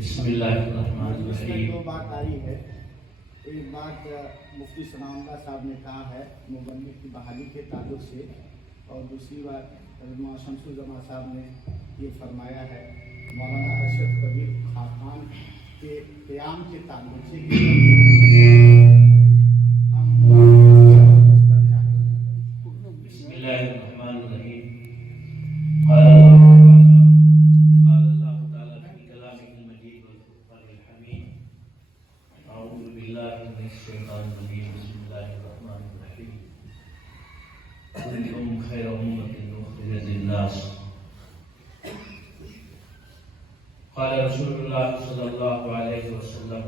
بسم اللہ الرحمن اس میں الرحیم۔ دو بات آئی ہے. ایک بات مفتی ثناء اللہ صاحب نے کہا ہے مبلغ کی بحالی کے تعلق سے، اور دوسری بات مولانا شمس الزمان صاحب نے یہ فرمایا ہے مولانا ارشد کبیر خاقان کے قیام کے تعلق سے بسم اللہ الرحمن الرحیم۔ قال اللہ تعالیٰ فی کلامہ المجید والفرقان الحمید، اعوذ باللہ من الشیطان الرجیم، بسم اللہ الرحمن الرحیم۔ کنتم خیر امۃ اخرجت للناس، قال رسول اللہ صلی اللہ علیہ وسلم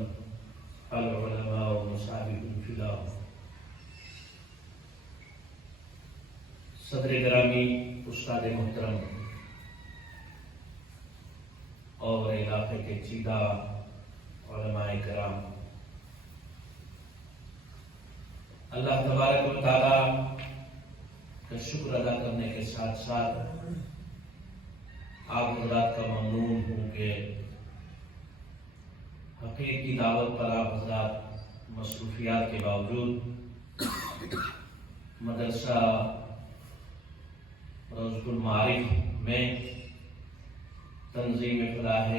العلماء مصابیح فی الارض۔ صدر گرامی، استاد محترم اور علاقے کے چیدہ علماء کرام، اللہ تبارک و تعالیٰ کا شکر ادا کرنے کے ساتھ ساتھ آپ حضرات کا ممنون ہوں کہ حقیقت کی دعوت پر آپ حضرات مصروفیات کے باوجود مدرسہ روضۃ المعارف میں تنظیم فلاح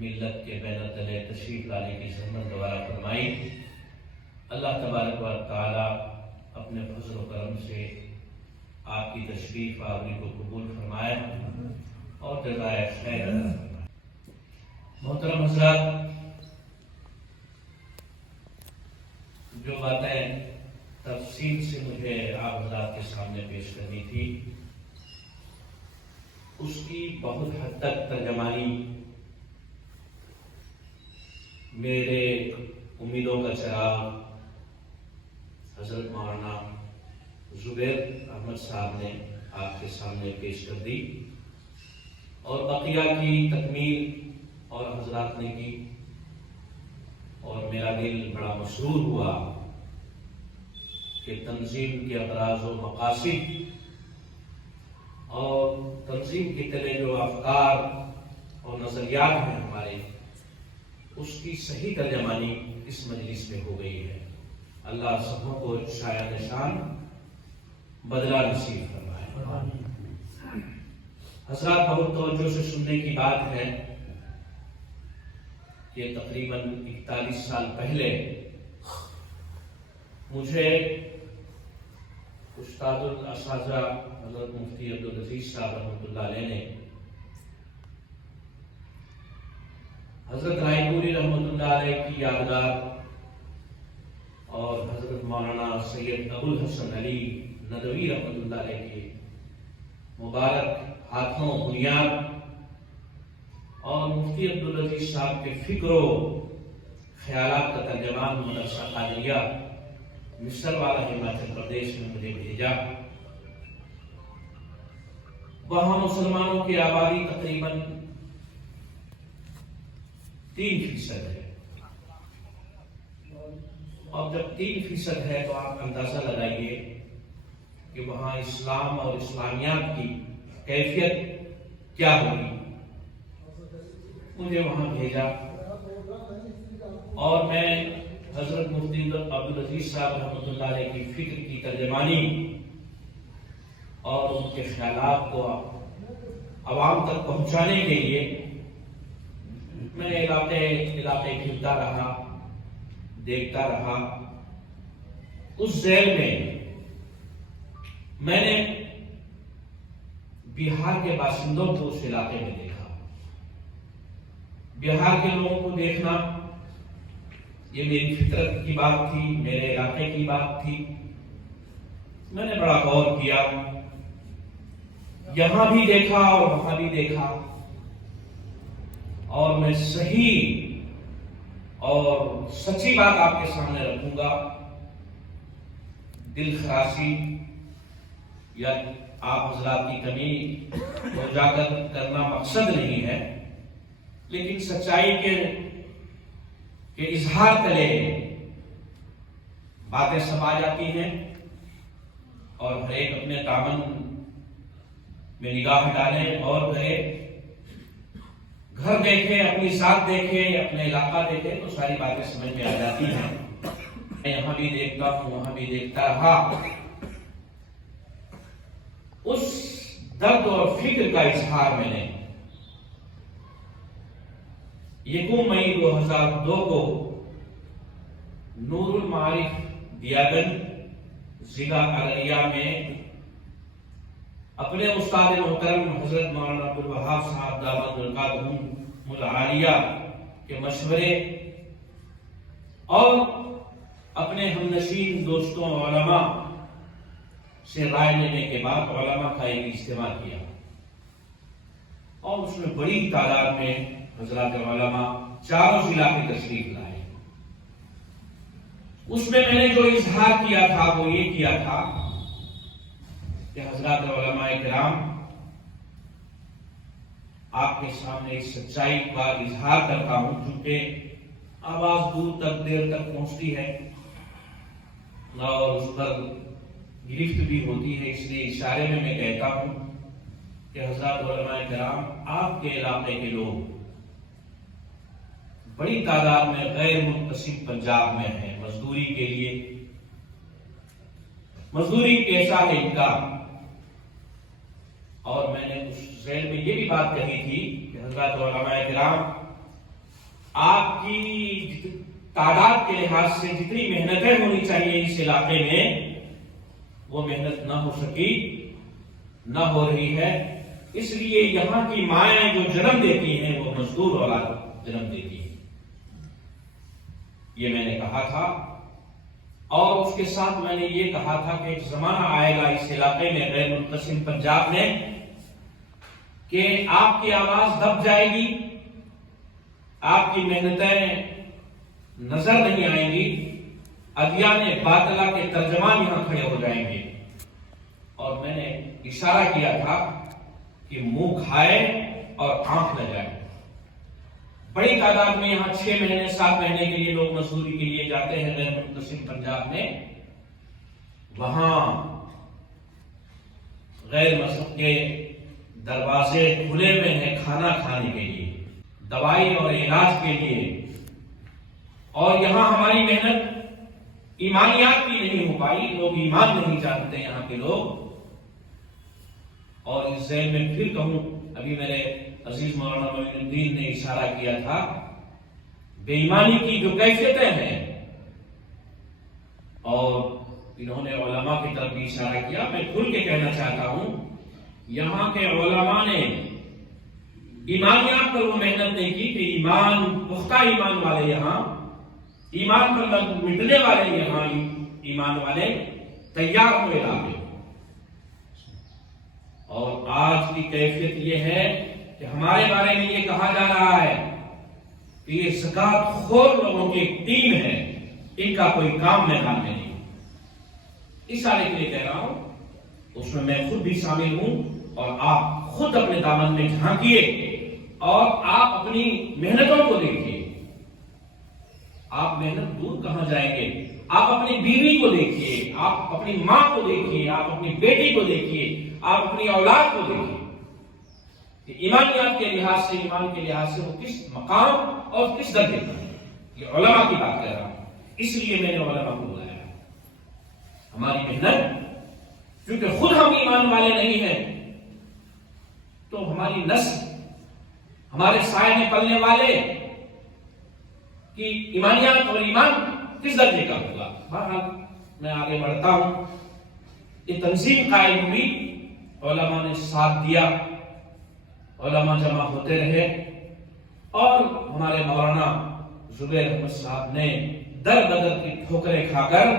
ملت کے بین تلے تشریف لانے کی زحمت دوبارہ فرمائی۔ اللہ تبارک و تعالیٰ اپنے فضل و کرم سے آپ کی تشریف آوری کو قبول فرمائے اور جزائے خیر عطا فرمائے۔ محترم حضرات، جو باتیں تفصیل سے مجھے آپ حضرات کے سامنے پیش کرنی تھی، اس کی بہت حد تک ترجمانی میرے امیدوں کا چراغ حضرت مولانا زبیر احمد صاحب نے آپ کے سامنے پیش کر دی، اور بقیہ کی تکمیل اور حضرات نے کی، اور میرا دل بڑا مسرور ہوا کہ تنظیم کے اغراض و مقاصد اور تنظیم کے تلے جو افکار اور نظریات ہیں ہمارے، اس کی صحیح ترجمانی اس مجلس میں ہو گئی ہے۔ اللہ سبوں کو شایع نشان بدلہ نصیب فرمائے۔ حضرات، بہت توجہ سے سننے کی بات ہے کہ تقریباً 41 سال پہلے مجھے استاد الاساتذہ حضرت مفتی عبدالعزیز صاحب رحمۃ اللہ علیہ نے حضرت رائے پوری رحمۃ اللہ علیہ کی یادگار اور حضرت مولانا سید ابو الحسن علی ندوی رحمۃ اللہ علیہ کے مبارک ہاتھوں بنیاد اور مفتی عبدالعزیز صاحب کے فکر و خیالات کا ترجمان مدرسہ قادریہ مصر والا ہماچل پردیش میں مجھے بھیجا۔ وہاں مسلمانوں کی آبادی تقریباً 3% ہے، اور جب 3% ہے تو آپ اندازہ لگائیے کہ وہاں اسلام اور اسلامیات کی کیفیت کیا ہوگی۔ مجھے وہاں بھیجا اور میں حضرت مفتی عبدالعزیز صاحب رحمۃ اللہ علیہ کی فکر کی ترجمانی اور ان کے خیالات کو عوام تک پہنچانے کے لیے میں علاقے پھرتا رہا، دیکھتا رہا۔ اس ذیل میں نے بہار کے باشندوں کو اس علاقے میں دیکھا۔ بہار کے لوگوں کو دیکھنا یہ میری فطرت کی بات تھی، میرے علاقے کی بات تھی۔ میں نے بڑا غور کیا، یہاں بھی دیکھا اور وہاں بھی دیکھا، اور میں صحیح اور سچی بات آپ کے سامنے رکھوں گا۔ دل خراسی یا آپ حضرات کی کمی اجاگر کرنا مقصد نہیں ہے، لیکن سچائی کے اظہار تلے باتیں سب آ جاتی ہیں، اور ہر ایک اپنے دامن میں نگاہ ڈالے اور کرے۔ گھر دیکھے، اپنی ذات دیکھے، اپنے علاقہ دیکھے تو ساری باتیں سمجھ میں آ جاتی ہیں. میں یہاں بھی دیکھتا ہوں، وہاں بھی دیکھتا رہا. اس درد اور فکر کا اظہار میں نے 1 مئی 2002 کو نور المعارف دیاگنج ضلع ارریہ میں اپنے استاد محترم حضرت مولانا عبدالوہاب صاحب دامت برکاتہم العالیہ کے مشورے اور اپنے ہمنشین دوستوں علماء سے رائے لینے کے بعد علماء کا ایک اجتماع کیا اور اس میں بڑی تعداد میں حضرات علماء چاروں ضلع کی تشریف لائے. اس میں نے جو اظہار کیا تھا وہ یہ کیا تھا کہ حضرات علماء کرام، آپ کے سامنے اس سچائی کا اظہار کرتا ہوں، چونکہ آواز دور تک دیر تک پہنچتی ہے اور اس پر گرفت بھی ہوتی ہے، اس لیے اشارے میں کہتا ہوں کہ حضرات علماء کرام، آپ کے علاقے کے لوگ بڑی تعداد میں غیر متسم پنجاب میں ہیں مزدوری کے لیے. مزدوری کیسا ہے ان کا؟ اور میں نے اس ذیل میں یہ بھی بات کہی تھی کہ حضرات علماء کرام، آپ کی تعداد کے لحاظ سے جتنی محنتیں ہونی چاہیے اس علاقے میں وہ محنت نہ ہو سکی، نہ ہو رہی ہے. اس لیے یہاں کی مائیں جو جنم دیتی ہیں وہ مزدور اولاد جنم دیتی ہیں. یہ میں نے کہا تھا اور اس کے ساتھ میں نے یہ کہا تھا کہ ایک زمانہ آئے گا اس علاقے میں غیر منقسم پنجاب میں کہ آپ کی آواز دب جائے گی، آپ کی محنتیں نظر نہیں آئیں گی، ادیان باطلہ کے ترجمان یہاں کھڑے ہو جائیں گے. اور میں نے اشارہ کیا تھا کہ منہ کھائے اور آنکھ نہ جائے. بڑی تعداد میں یہاں 6 مہینے 7 مہینے کے لیے لوگ مزدوری کے لیے جاتے ہیں غیر منقسم پنجاب میں. وہاں غیر مذہب کے دروازے کھلے ہوئے ہیں کھانا کھانے کے لیے، دوائی اور علاج کے لیے. اور یہاں ہماری محنت ایمانیات بھی نہیں ہو پائی، لوگ ایمان نہیں جانتے یہاں کے لوگ. اور اس ذیل میں پھر کہوں، ابھی میرے عزیز مولانا معین الدین نے اشارہ کیا تھا بے ایمانی کی جو کیفیتیں ہیں، اور انہوں نے علماء کی طرف بھی اشارہ کیا. میں کھل کے کہنا چاہتا ہوں، یہاں کے علماء نے ایمانیات پر وہ محنت نہیں کی کہ ایمان، پختہ ایمان والے یہاں، ایمان پر مٹنے والے یہاں ایمان والے تیار ہوئے لاگے. اور آج کی کیفیت یہ ہے کہ ہمارے بارے میں یہ کہا جا رہا ہے کہ یہ زکات خور لوگوں کی ایک ٹیم ہے، ان کا کوئی کام میدان میں نہیں. اشارے کے لیے کہہ رہا ہوں، اس میں میں خود بھی شامل ہوں. اور آپ خود اپنے دامن میں جھانکیے اور آپ اپنی محنتوں کو دیکھیے. آپ محنت دور کہاں جائیں گے؟ آپ اپنی بیوی کو دیکھیے، آپ اپنی ماں کو دیکھیے، آپ اپنی بیٹی کو دیکھیے، آپ اپنی اولاد کو دیکھیے کہ ایمانیات کے لحاظ سے، ایمان کے لحاظ سے وہ کس مقام اور کس درجے پر ہے. یہ علماء کی بات کر رہا ہوں، اس لیے میں نے علماء کو بلایا. ہماری محنت، کیونکہ خود ہم ایمان والے نہیں ہیں تو ہماری نسل، ہمارے سائے میں پلنے والے کی ایمانیات اور ایمان کس درجے کا ہوگا. بہرحال میں آگے بڑھتا ہوں. یہ تنظیم قائم ہوئی، علماء نے ساتھ دیا، علماء جمع ہوتے رہے اور ہمارے مولانا زبیر احمد صاحب نے در بدر کی ٹھوکریں کھا کر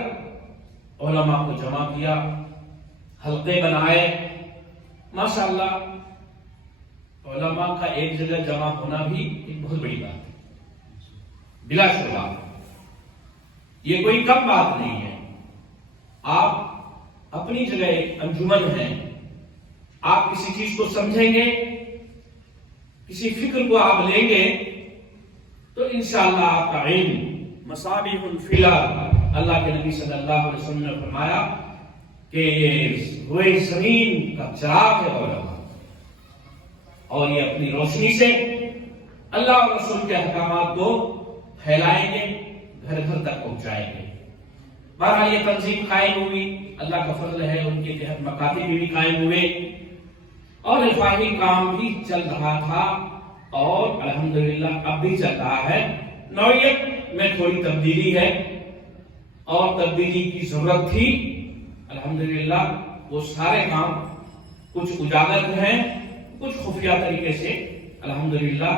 علماء کو جمع کیا، حلقے بنائے. ماشاءاللہ علماء کا ایک جگہ جمع ہونا بھی ایک بہت بڑی بات ہے، بلا شبہ یہ کوئی کم بات نہیں ہے. آپ اپنی جگہ ایک انجمن ہیں، آپ کسی چیز کو سمجھیں گے، کسی فکر کو آپ لیں گے تو انشاءاللہ آپ کا علم مصابیح فی الارض. اللہ کے نبی صلی اللہ علیہ وسلم نے فرمایا کہ یہ روئے زمین کا چراغ ہے علماء، اور یہ اپنی روشنی سے اللہ اور رسول کے احکامات کو پھیلائیں گے، گھر گھر تک پہنچائیں گے۔ بہرحال یہ تنظیم قائم ہوئی، اللہ کا فضل ہے، ان کے تحت مکاتب بھی قائم ہوئے اور رفاہی کام بھی چل رہا تھا اور الحمدللہ اب بھی چل رہا ہے۔ نوعیت میں تھوڑی تبدیلی ہے اور تبدیلی کی ضرورت تھی۔ الحمدللہ وہ سارے کام کچھ اجاگر ہیں، کچھ خفیہ طریقے سے الحمدللہ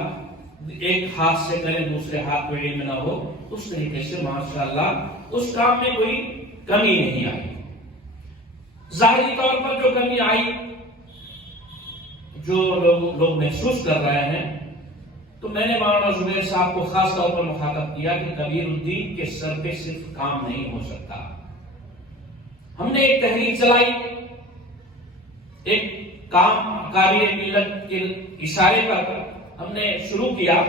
ایک ہاتھ سے کریں دوسرے ہاتھ پہ علم نہ ہو، اس طریقے سے ماشاءاللہ اس کام میں کوئی کمی نہیں آئی۔ ظاہری طور پر جو کمی آئی، جو لوگ محسوس کر رہے ہیں، تو میں نے مولانا زبیر صاحب کو خاص طور پر مخاطب کیا کہ کبیر الدین کے سر پہ صرف کام نہیں ہو سکتا۔ ہم نے ایک تحریک چلائی، ایک کام کابیر ملت کے اشارے پر ہم نے شروع کیا۔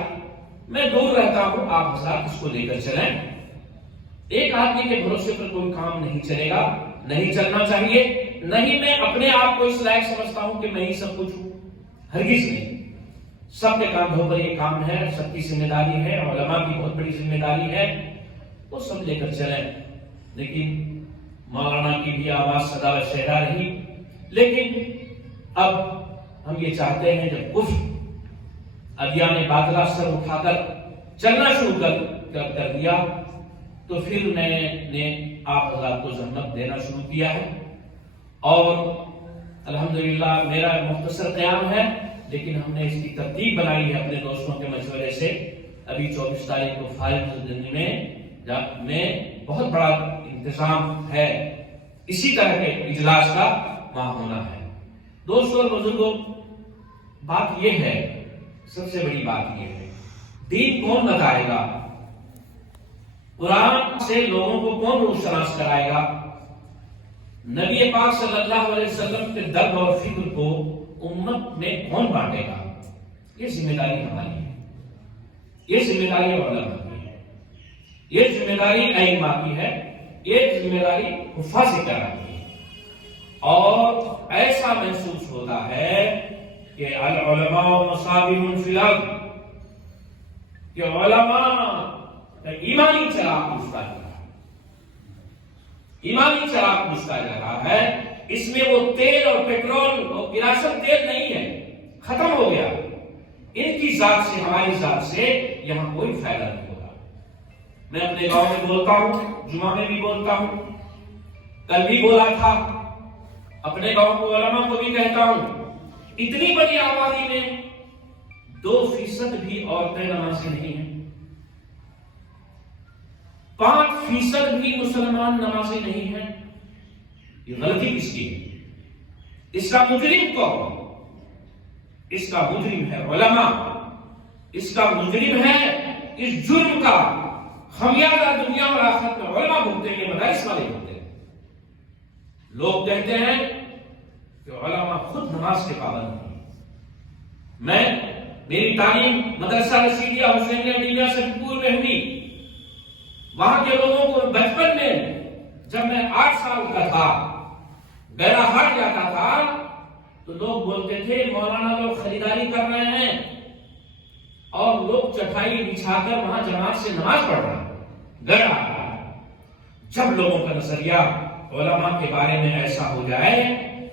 میں دور رہتا ہوں، آپ حضرات اس کو لے کر چلیں۔ ایک آدمی کے بھروسے پر کوئی کام نہیں چلے گا، نہیں چلنا چاہیے، نہیں میں اپنے آپ کو اس لائق سمجھتا ہوں کہ میں ہی سب کچھ ہوں، ہرگز نہیں۔ سب کے کاندھوں پر یہ کام ہے، سب کی ذمہ داری ہے، علماء کی بہت بڑی ذمہ داری ہے، وہ سب لے کر چلیں۔ لیکن مولانا کی بھی آواز صدا و شہرا رہی، لیکن اب ہم یہ چاہتے ہیں جب کفر ادیان باطلہ سر اٹھا کر چلنا شروع کر دیا تو پھر میں نے آپ حضرات کو زحمت دینا شروع کیا ہے اور الحمدللہ میرا مختصر قیام ہے، لیکن ہم نے اس کی ترتیب بنائی ہے اپنے دوستوں کے مشورے سے۔ ابھی 24 تاریخ کو فارغ دن میں بہت بڑا انتظام ہے، اسی طرح کے اجلاس کا وہاں ہونا ہے۔ دوستوں اور بزرگوں، بات یہ ہے، سب سے بڑی بات یہ ہے، دین کون بتائے گا؟ قرآن سے لوگوں کو کون روشناس کرائے گا؟ نبی پاک صلی اللہ علیہ وسلم کے درد اور فکر کو امت میں کون بانٹے گا؟ یہ ذمہ داری ہماری ہے، یہ ذمہ داری علماء کی ہے، یہ ذمہ داری ائمہ کی ہے، یہ ذمہ داری حفاظ کرام کی ہے۔ اور ایسا محسوس ہوتا ہے کہ العلماء مصابیح فی الارض، کہ علماء ایمانی چراغ بجھتا جا رہا ہے، ایمانی چراغ بجھتا جا رہا ہے۔ اس میں وہ تیل اور پیٹرول اور کراثت تیل نہیں ہے، ختم ہو گیا۔ ان کی ذات سے، ہماری ذات سے یہاں کوئی فائدہ نہیں ہوگا۔ میں اپنے گاؤں میں بولتا ہوں، جمعہ میں بھی بولتا ہوں، کل بھی بولا تھا، اپنے گاؤں کو علماء کو بھی کہتا ہوں، اتنی بڑی آبادی میں 2% بھی عورتیں نمازی نہیں ہیں، 5% بھی مسلمان نمازی نہیں ہیں۔ یہ غلطی کس کی ہے؟ اس کا مجرم کون؟ اس کا مجرم ہے علماء، اس کا مجرم ہے، اس جرم کا خمیازہ دنیا اور آخرت میں علماء بھگتیں گے، مدارس والے بھگتیں گے۔ لوگ کہتے ہیں کہ علماء خود نماز کے پابند ہیں۔ میری تعلیم مدرسہ رشیدیہ حسینیہ ڈیلیا سنپور میں ہوئی۔ وہاں کے لوگوں کو بچپن میں جب میں 8 سال کا تھا، بیرا ہٹ جاتا تھا تو لوگ بولتے تھے مولانا لوگ خریداری کر رہے ہیں اور لوگ چٹائی بچھا کر وہاں جماعت سے نماز پڑھ رہے ہیں، گڑا۔ جب لوگوں کا نظریہ علماء کے بارے میں ایسا ہو جائے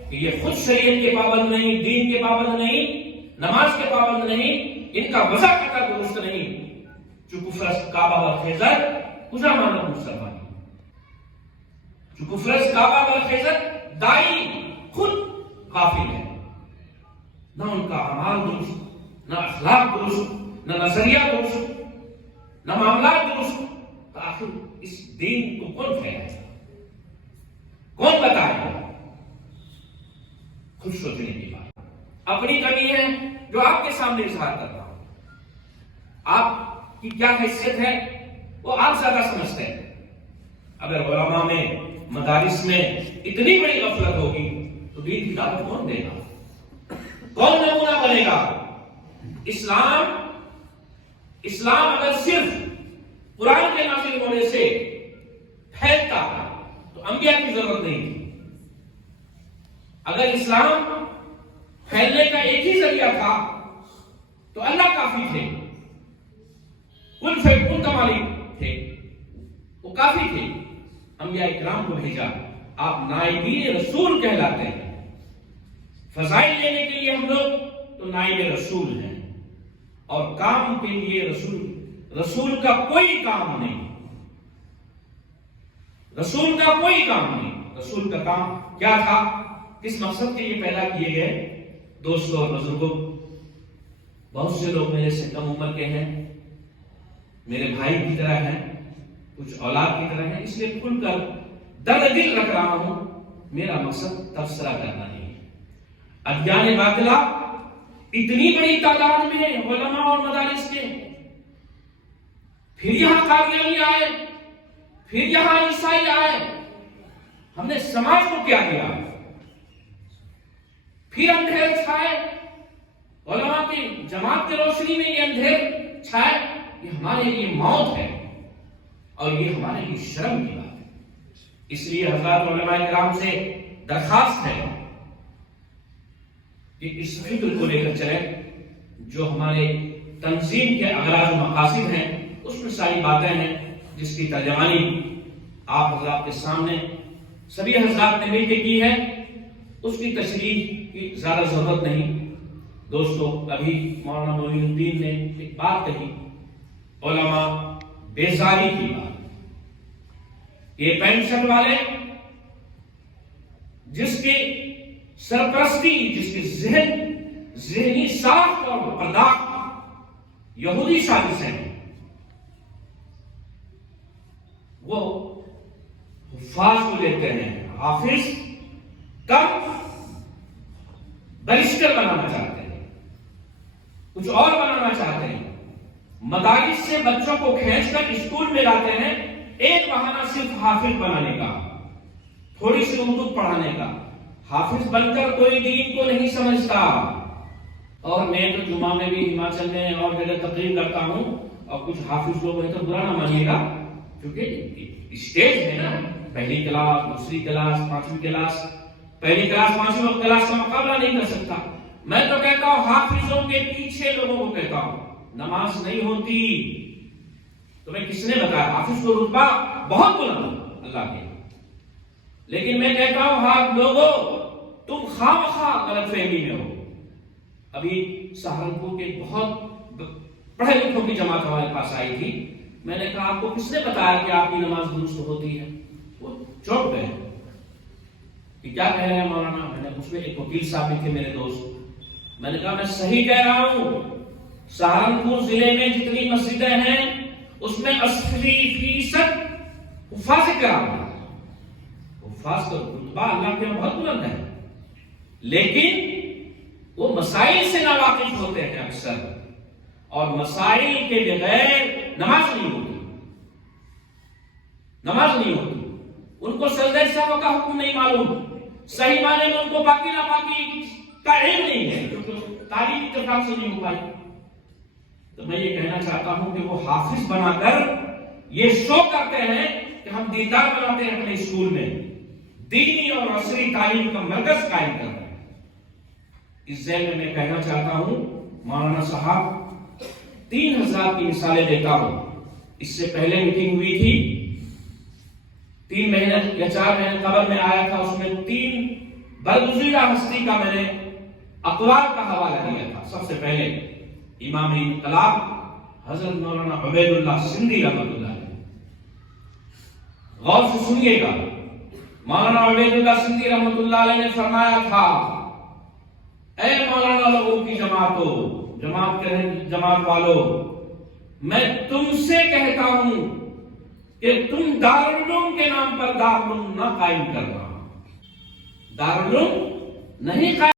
کہ یہ خود شریعت کے پابند نہیں، دین کے پابند نہیں، نماز کے پابند نہیں، ان کا وضع قطع درست نہیں، جو کفرست کعبہ و خیزر کجا مانت مسلمان، جو کفرست کعبہ و خیزر دائی خود کافر ہے، نہ ان کا اعمال درست، نہ اخلاق درست، نہ نظریہ درست، نہ معاملات درست، تو آخر اس دین کو کون پھیلائے گا؟ کون بتائے گا؟ خود سوچنے کی بات۔ اپنی کمی ہے جو آپ کے سامنے اظہار کر رہا ہوں، آپ کی کیا حیثیت ہے وہ آپ زیادہ سمجھتے ہیں۔ اگر علماء میں، مدارس میں اتنی بڑی غفلت ہوگی تو دین کی دعوت کون دے گا؟ کون نمونہ بنے گا؟ اسلام اگر صرف قرآن کے نازل ہونے سے پھیلتا تو انبیاء کی ضرورت نہیں تھی۔ اگر اسلام پھیلنے کا ایک ہی ذریعہ تھا تو اللہ کافی تھے، کون کا مالک تھے، وہ کافی تھے، انبیاء اکرام کو بھیجا، آپ نائبین رسول کہلاتے ہیں۔ فضائل لینے کے لیے ہم لوگ تو نائب رسول ہیں، اور کام کے لیے رسول کا کوئی کام نہیں، رسول کا کوئی کام نہیں۔ رسول کا کام کیا تھا، کس مقصد کے لیے پیدا کیے گئے؟ دوستوں اور بزرگوں، بہت سے لوگ میرے سے کم عمر کے ہیں، میرے بھائی کی طرح ہیں، کچھ اولاد کی طرح ہیں، اس لیے کھل کر درد دل رکھ رہا ہوں۔ میرا مقصد تبصرہ کرنا نہیں ہے۔ ادیان باطلہ اتنی بڑی تعداد میں ہے علماء اور مدارس کے، پھر یہاں قادیانی آئے، پھر یہاں عیسائی آئے، ہم نے سماج کو کیا دیا؟ پھر اندھیر چھائے، علماء کی جماعت کی روشنی میں یہ اندھیر چھائے، یہ ہمارے لیے موت ہے اور یہ ہمارے لیے شرم کی بات ہے۔ اس لیے حضرات علماء کرام سے درخواست ہے کہ اس فکر کو لے کر چلیں، جو ہمارے تنظیم کے اغراض و مقاصد ہیں، اس میں ساری باتیں ہیں جس کی ترجمانی آپ حضرات کے سامنے سبھی حضرات نے مل کے کی ہے، اس کی تشریح کی زیادہ ضرورت نہیں۔ دوستو، ابھی مولانا معین الدین نے ایک بات کہی، علماء بیزاری کی بات۔ یہ پینٹ شرٹ والے جس کی سرپرستی، جس کی ذہنی ساخت اور پرداخت یہودی سازش ہیں، وہ حفاظ کو لیتے ہیں، حافظ کم بیرسٹر بنانا چاہتے ہیں، کچھ اور بنانا چاہتے ہیں، مدارس سے بچوں کو کھینچ کر اسکول میں لاتے ہیں، ایک بہانہ صرف حافظ بنانے کا، تھوڑی سی اردو پڑھانے کا۔ حافظ بن کر کوئی دین کو نہیں سمجھتا۔ اور میں تو جمعہ میں بھی ہماچل میں اور جگہ تقریر کرتا ہوں، اور کچھ حافظ لوگ ہیں تو برا نہ مانیے گا، کیونکہ اسٹیج ہے نا، پہلی کلاس، دوسری کلاس، پانچویں کلاس، پہلی کلاس پانچویں کلاس کا مقابلہ نہیں کر سکتا۔ میں تو کہتا ہوں حافظوں کے پیچھے لوگوں کو کہتا ہوں، نماز نہیں ہوتی۔ تمہیں کس نے بتایا؟ حافظ کو رتبہ بہت بلند اللہ کے، لیکن میں کہتا ہوں ہاں لوگوں، تم خواہ غلط فہمی میں ہو۔ ابھی سہارنپور کے بہت پڑھے لکھوں کی جماعت ہمارے پاس آئی تھی، میں نے کہا آپ کو کس نے بتایا کہ آپ کی نماز درست ہوتی ہے؟ وہ چوک گئے کہ کیا کہہ رہے ہیں مولانا؟ میں نے اس میں ایک وکیل صاحب بھی تھے میرے دوست، میں نے کہا میں صحیح کہہ رہا ہوں، سہارنپور ضلع میں جتنی مسجدیں ہیں اس میں 80% حفاظ کرام ہے، حفاظ کا رتبہ اللہ کے بہت بلند ہے، لیکن وہ مسائل سے ناواقف ہوتے ہیں اکثر، اور مسائل کے بغیر نماز نہیں ہوتی، نماز نہیں ہوتی۔ ان کو سجدہ سہو کا حکم نہیں معلوم، صحیح معنی میں ان کو باقی ناپاکی کا علم نہیں ہے، کیونکہ تعلیم اتفاق سے نہیں ہو پائی۔ تو میں یہ کہنا چاہتا ہوں کہ وہ حافظ بنا کر یہ شو کرتے ہیں کہ ہم دیندار بناتے ہیں اپنے اسکول میں، دینی اور عصری تعلیم کا مرکز قائم کر رہے ہیں۔ اس ذیل میں میں کہنا چاہتا ہوں مولانا صاحب 3000 کی مثالیں دیتا ہوں۔ اس سے پہلے میٹنگ ہوئی تھی، 3 مہینے یا 4 مہینے قبل میں آیا تھا، اس میں 3 برگزیدہ ہستی کا میں نے اقوال کا حوالہ دیا تھا۔ سب سے پہلے امام انقلاب حضرت مولانا عبید اللہ سندھی رحمۃ اللہ علیہ، غور سے سنیے گا، مولانا عبید اللہ سندھی رحمۃ اللہ علیہ نے فرمایا تھا، اے مولانا لوگوں کی جماعت والو، میں تم سے کہتا ہوں کہ تم دارالعلوم کے نام پر دارالعلوم نہ قائم کرنا، دارالعلوم نہیں قائم